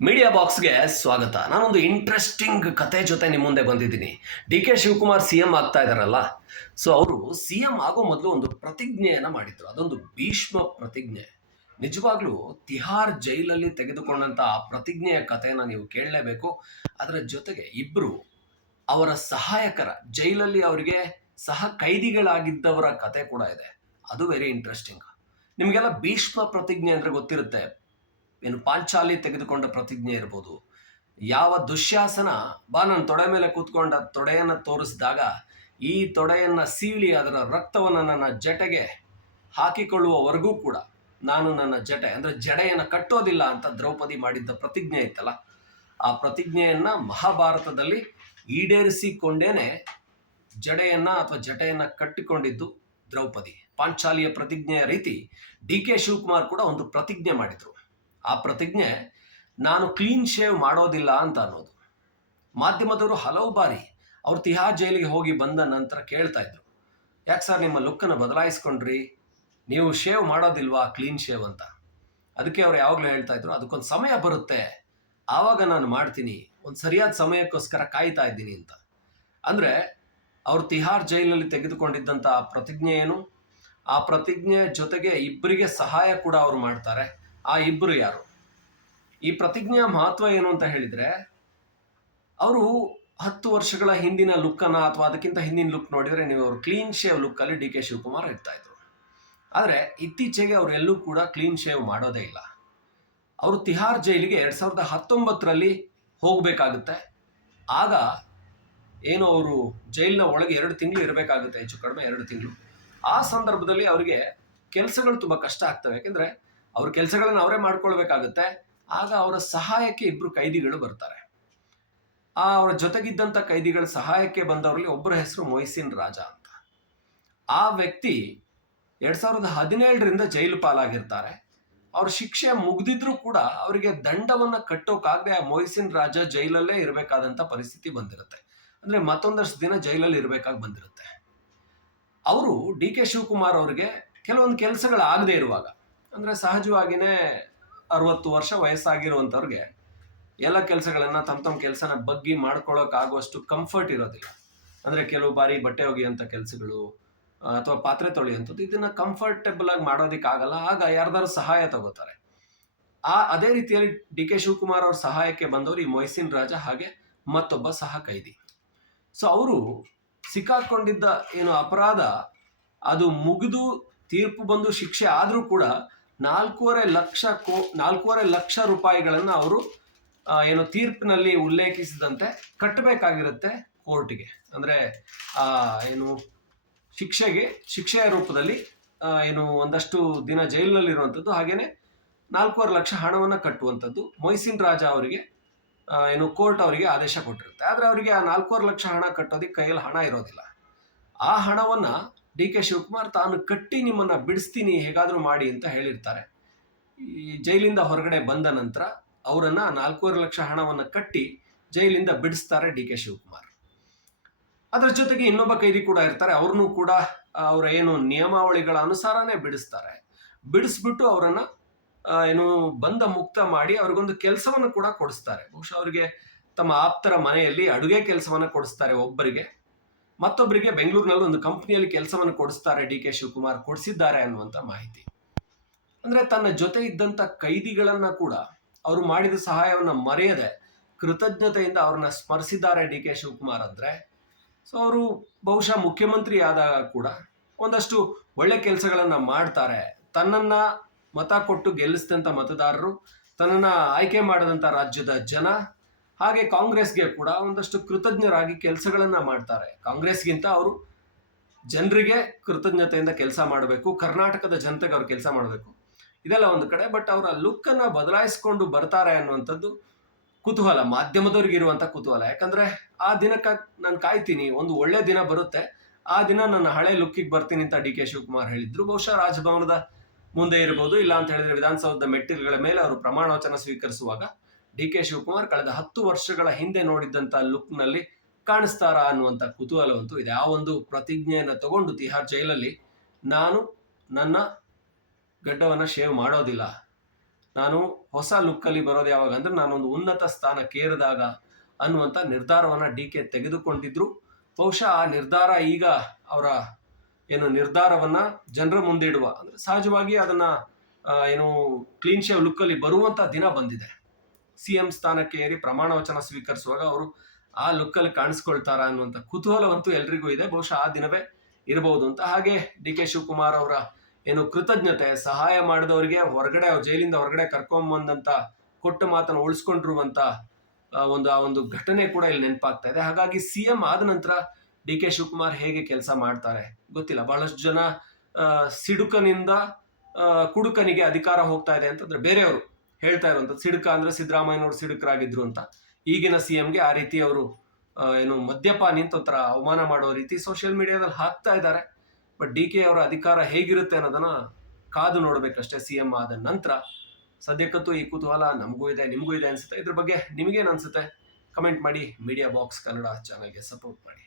Media ಬಾಕ್ಸ್ಗೆ ಸ್ವಾಗತ. ನಾನೊಂದು ಇಂಟ್ರೆಸ್ಟಿಂಗ್ ಕತೆ ಜೊತೆ ನಿಮ್ಮ ಮುಂದೆ ಬಂದಿದ್ದೀನಿ. D K Shivakumar C M ಆಗ್ತಾ ಇದ್ದಾರಲ್ಲ, ಸೊ ಅವರು ಸಿ ಎಂ ಆಗೋ ಮೊದಲು ಒಂದು ಪ್ರತಿಜ್ಞೆಯನ್ನು ಮಾಡಿದ್ರು. ಅದೊಂದು ಭೀಷ್ಮ ಪ್ರತಿಜ್ಞೆ. ನಿಜವಾಗ್ಲೂ ತಿಹಾರ್ ಜೈಲಲ್ಲಿ ತೆಗೆದುಕೊಂಡಂಥ ಆ ಪ್ರತಿಜ್ಞೆಯ ಕಥೆಯನ್ನು ನೀವು ಕೇಳಲೇಬೇಕು. ಅದರ ಜೊತೆಗೆ ಇಬ್ಬರು ಅವರ ಸಹಾಯಕರ ಜೈಲಲ್ಲಿ ಅವರಿಗೆ ಸಹ ಕೈದಿಗಳಾಗಿದ್ದವರ ಕತೆ ಕೂಡ ಇದೆ. ಅದು ವೆರಿ ಇಂಟ್ರೆಸ್ಟಿಂಗ್. ನಿಮಗೆಲ್ಲ ಭೀಷ್ಮ ಪ್ರತಿಜ್ಞೆ ಅಂದರೆ ಗೊತ್ತಿರುತ್ತೆ. ಏನು ಪಾಂಚಾಲಿ ತೆಗೆದುಕೊಂಡ ಪ್ರತಿಜ್ಞೆ ಇರ್ಬೋದು. ಯಾವ ದುಶ್ಯಾಸನ ನನ್ನ ತೊಡೆ ಮೇಲೆ ಕೂತ್ಕೊಂಡ ತೊಡೆಯನ್ನು ತೋರಿಸಿದಾಗ ಈ ತೊಡೆಯನ್ನು ಸೀಳಿ ಅದರ ರಕ್ತವನ್ನು ನನ್ನ ಜಟೆಗೆ ಹಾಕಿಕೊಳ್ಳುವವರೆಗೂ ಕೂಡ ನಾನು ನನ್ನ ಜಟೆ ಅಂದರೆ ಜಡೆಯನ್ನು ಕಟ್ಟೋದಿಲ್ಲ ಅಂತ ದ್ರೌಪದಿ ಮಾಡಿದ್ದ ಪ್ರತಿಜ್ಞೆ ಇತ್ತಲ್ಲ, ಆ ಪ್ರತಿಜ್ಞೆಯನ್ನು ಮಹಾಭಾರತದಲ್ಲಿ ಈಡೇರಿಸಿಕೊಂಡೇನೆ ಜಡೆಯನ್ನು ಅಥವಾ ಜಟೆಯನ್ನು ಕಟ್ಟಿಕೊಂಡಿದ್ದು ದ್ರೌಪದಿ. ಪಾಂಚಾಲಿಯ ಪ್ರತಿಜ್ಞೆಯ ರೀತಿ ಡಿ ಕೆ ಶಿವಕುಮಾರ್ ಕೂಡ ಒಂದು ಪ್ರತಿಜ್ಞೆ ಮಾಡಿದರು. ಆ ಪ್ರತಿಜ್ಞೆ ನಾನು ಕ್ಲೀನ್ ಶೇವ್ ಮಾಡೋದಿಲ್ಲ ಅಂತ ಅನ್ನೋದು. ಮಾಧ್ಯಮದವರು ಹಲವು ಬಾರಿ ಅವ್ರು ತಿಹಾರ್ ಜೈಲಿಗೆ ಹೋಗಿ ಬಂದ ನಂತರ ಕೇಳ್ತಾ ಇದ್ರು, ಯಾಕೆ ಸರ್ ನಿಮ್ಮ ಲುಕ್ಕನ್ನು ಬದಲಾಯಿಸ್ಕೊಂಡ್ರಿ, ನೀವು ಶೇವ್ ಮಾಡೋದಿಲ್ವಾ ಕ್ಲೀನ್ ಶೇವ್ ಅಂತ. ಅದಕ್ಕೆ ಅವ್ರು ಯಾವಾಗಲೂ ಹೇಳ್ತಾ ಇದ್ರು, ಅದಕ್ಕೊಂದು ಸಮಯ ಬರುತ್ತೆ, ಆವಾಗ ನಾನು ಮಾಡ್ತೀನಿ, ಒಂದು ಸರಿಯಾದ ಸಮಯಕ್ಕೋಸ್ಕರ ಕಾಯ್ತಾ ಇದ್ದೀನಿ ಅಂತ. ಅಂದರೆ ಅವರು ತಿಹಾರ್ ಜೈಲಲ್ಲಿ ತೆಗೆದುಕೊಂಡಿದ್ದಂಥ ಆ ಪ್ರತಿಜ್ಞೆ ಏನು, ಆ ಪ್ರತಿಜ್ಞೆ ಜೊತೆಗೆ ಇಬ್ಬರಿಗೆ ಸಹಾಯ ಕೂಡ ಅವರು ಮಾಡ್ತಾರೆ. ಆ ಇಬ್ಬರು ಯಾರು? ಈ ಪ್ರತಿಜ್ಞೆಯ ಮಹತ್ವ ಏನು ಅಂತ ಹೇಳಿದರೆ, ಅವರು 10 ವರ್ಷಗಳ ಹಿಂದಿನ ಲುಕ್ಕನ್ನು ಅಥವಾ ಅದಕ್ಕಿಂತ ಹಿಂದಿನ ಲುಕ್ ನೋಡಿದರೆ ನೀವು ಅವರು ಕ್ಲೀನ್ ಶೇವ್ ಲುಕ್ಕಲ್ಲಿ ಡಿ ಕೆ ಶಿವಕುಮಾರ್ ಇರ್ತಾ ಇದ್ರು. ಆದರೆ ಇತ್ತೀಚೆಗೆ ಅವರೆಲ್ಲೂ ಕೂಡ ಕ್ಲೀನ್ ಶೇವ್ ಮಾಡೋದೇ ಇಲ್ಲ. ಅವರು ತಿಹಾರ್ ಜೈಲಿಗೆ 2019ರಲ್ಲಿ ಹೋಗಬೇಕಾಗುತ್ತೆ. ಆಗ ಏನು ಅವರು ಜೈಲಿನ ಒಳಗೆ 2 ತಿಂಗಳು ಇರಬೇಕಾಗುತ್ತೆ, ಹೆಚ್ಚು ಕಡಿಮೆ 2 ತಿಂಗಳು. ಆ ಸಂದರ್ಭದಲ್ಲಿ ಅವರಿಗೆ ಕೆಲಸಗಳು ತುಂಬ ಕಷ್ಟ ಆಗ್ತವೆ. ಯಾಕೆಂದರೆ ಅವ್ರ ಕೆಲಸಗಳನ್ನು ಅವರೇ ಮಾಡ್ಕೊಳ್ಬೇಕಾಗುತ್ತೆ. ಆಗ ಅವರ ಸಹಾಯಕ್ಕೆ ಇಬ್ಬರು ಕೈದಿಗಳು ಬರ್ತಾರೆ. ಅವರ ಜೊತೆಗಿದ್ದಂಥ ಕೈದಿಗಳ ಸಹಾಯಕ್ಕೆ ಬಂದವರಲ್ಲಿ ಒಬ್ಬರ ಹೆಸರು ಮೊಯ್ಸಿನ್ ರಾಜ ಅಂತ. ಆ ವ್ಯಕ್ತಿ 2017ರಿಂದ ಜೈಲು ಪಾಲಾಗಿರ್ತಾರೆ. ಅವ್ರ ಶಿಕ್ಷೆ ಮುಗ್ದಿದ್ರೂ ಕೂಡ ಅವರಿಗೆ ದಂಡವನ್ನು ಕಟ್ಟೋಕ್ಕಾಗದೆ ಆ ಮೊಯ್ಸಿನ್ ರಾಜ ಜೈಲಲ್ಲೇ ಇರಬೇಕಾದಂಥ ಪರಿಸ್ಥಿತಿ ಬಂದಿರುತ್ತೆ. ಅಂದರೆ ಮತ್ತೊಂದಷ್ಟು ದಿನ ಜೈಲಲ್ಲಿ ಇರಬೇಕಾಗಿ ಬಂದಿರುತ್ತೆ. ಅವರು ಡಿ ಕೆ ಶಿವಕುಮಾರ್ ಅವರಿಗೆ ಕೆಲವೊಂದು ಕೆಲಸಗಳಾಗದೇ ಇರುವಾಗ, ಅಂದರೆ ಸಹಜವಾಗಿಯೇ 60 ವರ್ಷ ವಯಸ್ಸಾಗಿರುವಂಥವ್ರಿಗೆ ಎಲ್ಲ ಕೆಲಸಗಳನ್ನು ತಮ್ಮ ಕೆಲಸನ ಬಗ್ಗಿ ಮಾಡ್ಕೊಳ್ಳೋಕ್ಕಾಗುವಷ್ಟು ಕಂಫರ್ಟ್ ಇರೋದಿಲ್ಲ. ಅಂದರೆ ಕೆಲವು ಬಾರಿ ಬಟ್ಟೆ ಒಗೆಯುವಂಥ ಕೆಲಸಗಳು ಅಥವಾ ಪಾತ್ರೆ ತೊಳೆಯುವಂಥದ್ದು, ಇದನ್ನು ಕಂಫರ್ಟೇಬಲ್ ಆಗಿ ಮಾಡೋದಕ್ಕಾಗಲ್ಲ. ಆಗ ಯಾರ್ದಾರು ಸಹಾಯ ತಗೋತಾರೆ. ಅದೇ ರೀತಿಯಲ್ಲಿ ಡಿ ಕೆ ಶಿವಕುಮಾರ್ ಅವ್ರ ಸಹಾಯಕ್ಕೆ ಬಂದವರು ಈ ಮೊಯ್ಸಿನ್ ರಾಜ, ಹಾಗೆ ಮತ್ತೊಬ್ಬ ಸಹ ಕೈದಿ. ಸೊ ಅವರು ಸಿಕ್ಕಾಕೊಂಡಿದ್ದ ಏನು ಅಪರಾಧ ಅದು ಮುಗಿದು ತೀರ್ಪು ಬಂದು ಶಿಕ್ಷೆ ಆದರೂ ಕೂಡ 4.5 ಲಕ್ಷ ರೂಪಾಯಿಗಳನ್ನು ಅವರು ಏನು ತೀರ್ಪಿನಲ್ಲಿ ಉಲ್ಲೇಖಿಸಿದಂತೆ ಕಟ್ಟಬೇಕಾಗಿರುತ್ತೆ ಕೋರ್ಟ್ಗೆ. ಅಂದರೆ ಏನು ಶಿಕ್ಷೆಯ ರೂಪದಲ್ಲಿ ಏನು ಒಂದಷ್ಟು ದಿನ ಜೈಲಿನಲ್ಲಿರುವಂಥದ್ದು, ಹಾಗೆಯೇ 4.5 ಲಕ್ಷ ಹಣವನ್ನು ಕಟ್ಟುವಂಥದ್ದು ಮೊಯ್ಸಿನ್ ರಾಜ ಅವರಿಗೆ ಏನು ಕೋರ್ಟ್ ಅವರಿಗೆ ಆದೇಶ ಕೊಟ್ಟಿರುತ್ತೆ. ಆದರೆ ಅವರಿಗೆ ಆ 4.5 ಲಕ್ಷ ಹಣ ಕಟ್ಟೋದಕ್ಕೆ ಕೈಯಲ್ಲಿ ಹಣ ಇರೋದಿಲ್ಲ. ಆ ಹಣವನ್ನು ಡಿ ಕೆ ಶಿವಕುಮಾರ್ ತಾನು ಕಟ್ಟಿ ನಿಮ್ಮನ್ನು ಬಿಡಿಸ್ತೀನಿ ಹೇಗಾದರೂ ಮಾಡಿ ಅಂತ ಹೇಳಿರ್ತಾರೆ. ಈ ಜೈಲಿಂದ ಹೊರಗಡೆ ಬಂದ ನಂತರ ಅವರನ್ನು 4.5 ಲಕ್ಷ ಹಣವನ್ನು ಕಟ್ಟಿ ಜೈಲಿಂದ ಬಿಡಿಸ್ತಾರೆ ಡಿ ಕೆ ಶಿವಕುಮಾರ್. ಅದರ ಜೊತೆಗೆ ಇನ್ನೊಬ್ಬ ಕೈದಿ ಕೂಡ ಇರ್ತಾರೆ. ಅವ್ರನ್ನೂ ಕೂಡ ಅವರ ಏನು ನಿಯಮಾವಳಿಗಳ ಅನುಸಾರನೇ ಬಿಡಿಸ್ತಾರೆ. ಬಿಡಿಸ್ಬಿಟ್ಟು ಅವರನ್ನು ಏನು ಬಂಧ ಮುಕ್ತ ಮಾಡಿ ಅವ್ರಿಗೊಂದು ಕೆಲಸವನ್ನು ಕೂಡ ಕೊಡಿಸ್ತಾರೆ. ಬಹುಶಃ ಅವರಿಗೆ ತಮ್ಮ ಆಪ್ತರ ಮನೆಯಲ್ಲಿ ಅಡುಗೆ ಕೆಲಸವನ್ನು ಕೊಡಿಸ್ತಾರೆ ಒಬ್ಬರಿಗೆ, ಮತ್ತೊಬ್ಬರಿಗೆ ಬೆಂಗಳೂರಿನಲ್ಲಿ ಒಂದು ಕಂಪ್ನಿಯಲ್ಲಿ ಕೆಲಸವನ್ನು ಕೊಡಿಸ್ತಾರೆ. ಡಿ ಕೆ ಶಿವಕುಮಾರ್ ಕೊಡಿಸಿದ್ದಾರೆ ಅನ್ನುವಂಥ ಮಾಹಿತಿ. ಅಂದರೆ ತನ್ನ ಜೊತೆ ಇದ್ದಂಥ ಕೈದಿಗಳನ್ನು ಕೂಡ ಅವರು ಮಾಡಿದ ಸಹಾಯವನ್ನು ಮರೆಯದೆ ಕೃತಜ್ಞತೆಯಿಂದ ಅವ್ರನ್ನ ಸ್ಮರಿಸಿದ್ದಾರೆ ಡಿ ಕೆ ಶಿವಕುಮಾರ್ ಅಂದರೆ. ಸೊ ಅವರು ಬಹುಶಃ ಮುಖ್ಯಮಂತ್ರಿ ಆದಾಗ ಕೂಡ ಒಂದಷ್ಟು ಒಳ್ಳೆ ಕೆಲಸಗಳನ್ನು ಮಾಡ್ತಾರೆ. ತನ್ನನ್ನು ಮತ ಕೊಟ್ಟು ಗೆಲ್ಲಿಸಿದಂಥ ಮತದಾರರು, ತನ್ನನ್ನು ಆಯ್ಕೆ ಮಾಡಿದಂಥ ರಾಜ್ಯದ ಜನ, ಹಾಗೆ ಕಾಂಗ್ರೆಸ್ಗೆ ಕೂಡ ಒಂದಷ್ಟು ಕೃತಜ್ಞರಾಗಿ ಕೆಲಸಗಳನ್ನು ಮಾಡ್ತಾರೆ. ಕಾಂಗ್ರೆಸ್ಗಿಂತ ಅವರು ಜನರಿಗೆ ಕೃತಜ್ಞತೆಯಿಂದ ಕೆಲಸ ಮಾಡಬೇಕು, ಕರ್ನಾಟಕದ ಜನತೆಗೆ ಅವ್ರು ಕೆಲಸ ಮಾಡಬೇಕು, ಇದೆಲ್ಲ ಒಂದು ಕಡೆ. ಬಟ್ ಅವರ ಲುಕ್ಕನ್ನು ಬದಲಾಯಿಸ್ಕೊಂಡು ಬರ್ತಾರೆ ಅನ್ನುವಂಥದ್ದು ಕುತೂಹಲ, ಮಾಧ್ಯಮದವ್ರಿಗಿರುವಂಥ ಕುತೂಹಲ. ಯಾಕಂದರೆ ಆ ದಿನಕ್ಕೆ ನಾನು ಕಾಯ್ತೀನಿ, ಒಂದು ಒಳ್ಳೆ ದಿನ ಬರುತ್ತೆ, ಆ ದಿನ ನನ್ನ ಹಳೆ ಲುಕ್ಕಿಗೆ ಬರ್ತೀನಿ ಅಂತ ಡಿ ಕೆ ಶಿವಕುಮಾರ್ ಹೇಳಿದ್ರು. ಬಹುಶಃ ರಾಜಭವನದ ಮುಂದೆ ಇರ್ಬೋದು, ಇಲ್ಲ ಅಂತ ಹೇಳಿದ್ರೆ ವಿಧಾನಸೌಧದ ಮೆಟ್ಟಿಲುಗಳ ಮೇಲೆ ಅವರು ಪ್ರಮಾಣ ವಚನ ಸ್ವೀಕರಿಸುವಾಗ ಡಿ ಕೆ ಶಿವಕುಮಾರ್ ಕಳೆದ 10 ವರ್ಷಗಳ ಹಿಂದೆ ನೋಡಿದ್ದಂಥ ಲುಕ್ನಲ್ಲಿ ಕಾಣಿಸ್ತಾರಾ ಅನ್ನುವಂಥ ಕುತೂಹಲವಂತೂ ಇದೆ. ಆ ಒಂದು ಪ್ರತಿಜ್ಞೆಯನ್ನು ತಗೊಂಡು ತಿಹಾರ್ ಜೈಲಲ್ಲಿ ನಾನು ನನ್ನ ಗಡ್ಡವನ್ನು ಶೇವ್ ಮಾಡೋದಿಲ್ಲ, ನಾನು ಹೊಸ ಲುಕ್ಕಲ್ಲಿ ಬರೋದು ಯಾವಾಗ ಅಂದ್ರೆ ನಾನೊಂದು ಉನ್ನತ ಸ್ಥಾನಕ್ಕೆ ಏರಿದಾಗ ಅನ್ನುವಂಥ ನಿರ್ಧಾರವನ್ನ ಡಿ ಕೆ ತೆಗೆದುಕೊಂಡಿದ್ರು. ಬಹುಶಃ ಆ ನಿರ್ಧಾರ ಈಗ ಅವರ ನಿರ್ಧಾರವನ್ನ ಜನರ ಮುಂದೆ ಇಡುವ ಅಂದ್ರೆ ಸಹಜವಾಗಿ ಅದನ್ನ ಏನು ಕ್ಲೀನ್ ಶೇವ್ ಲುಕ್ಕಲ್ಲಿ ಬರುವಂತ ದಿನ ಬಂದಿದೆ. ಸಿಎಂ ಸ್ಥಾನಕ್ಕೆ ಏರಿ ಪ್ರಮಾಣ ವಚನ ಸ್ವೀಕರಿಸುವಾಗ ಅವರು ಆ ಲುಕ್ಕಲ್ಲಿ ಕಾಣಿಸ್ಕೊಳ್ತಾರ ಅನ್ನುವಂಥ ಕುತೂಹಲವಂತೂ ಎಲ್ರಿಗೂ ಇದೆ. ಬಹುಶಃ ಆ ದಿನವೇ ಇರಬಹುದು ಅಂತ. ಹಾಗೆ ಡಿ ಕೆ ಶಿವಕುಮಾರ್ ಅವರ ಕೃತಜ್ಞತೆ, ಸಹಾಯ ಮಾಡಿದವರಿಗೆ ಹೊರಗಡೆ ಜೈಲಿಂದ ಹೊರಗಡೆ ಕರ್ಕೊಂಬಂದಂತ ಕೊಟ್ಟ ಮಾತನ್ನು ಉಳಿಸ್ಕೊಂಡಿರುವಂತ ಆ ಒಂದು ಘಟನೆ ಕೂಡ ಇಲ್ಲಿ ನೆನಪಾಗ್ತಾ ಇದೆ. ಹಾಗಾಗಿ ಸಿಎಂ ಆದ ನಂತರ ಡಿ ಕೆ ಶಿವಕುಮಾರ್ ಹೇಗೆ ಕೆಲಸ ಮಾಡ್ತಾರೆ ಗೊತ್ತಿಲ್ಲ. ಬಹಳಷ್ಟು ಜನ ಸಿಡುಕನಿಂದ ಕುಡುಕನಿಗೆ ಅಧಿಕಾರ ಹೋಗ್ತಾ ಇದೆ ಅಂತಂದ್ರೆ ಬೇರೆಯವರು ಹೇಳ್ತಾ ಇರುವಂತದ್ದು. ಸಿಡುಕ ಅಂದ್ರೆ ಸಿದ್ದರಾಮಯ್ಯನವರು ಸಿಡುಕರಾಗಿದ್ರು ಅಂತ. ಈಗಿನ ಸಿಎಂಗೆ ಆ ರೀತಿ ಅವರು ಮದ್ಯಪಾನಿ ಅಂತ ಒಂಥರ ಅವಮಾನ ಮಾಡೋ ರೀತಿ ಸೋಷಿಯಲ್ ಮೀಡಿಯಾದಲ್ಲಿ ಹಾಕ್ತಾ ಇದ್ದಾರೆ. ಬಟ್ ಡಿ ಕೆ ಅವರ ಅಧಿಕಾರ ಹೇಗಿರುತ್ತೆ ಅನ್ನೋದನ್ನ ಕಾದು ನೋಡ್ಬೇಕಷ್ಟೇ ಸಿಎಂ ಆದ ನಂತರ. ಸದ್ಯಕ್ಕಂತೂ ಈ ಕುತೂಹಲ ನಮಗೂ ಇದೆ, ನಿಮಗೂ ಇದೆ ಅನ್ಸುತ್ತೆ. ಇದ್ರ ಬಗ್ಗೆ ನಿಮಗೇನು ಅನ್ಸುತ್ತೆ? ಕಮೆಂಟ್ ಮಾಡಿ. ಮೀಡಿಯಾ ಬಾಕ್ಸ್ ಕನ್ನಡ ಚಾನಲ್ಗೆ ಸಪೋರ್ಟ್ ಮಾಡಿ.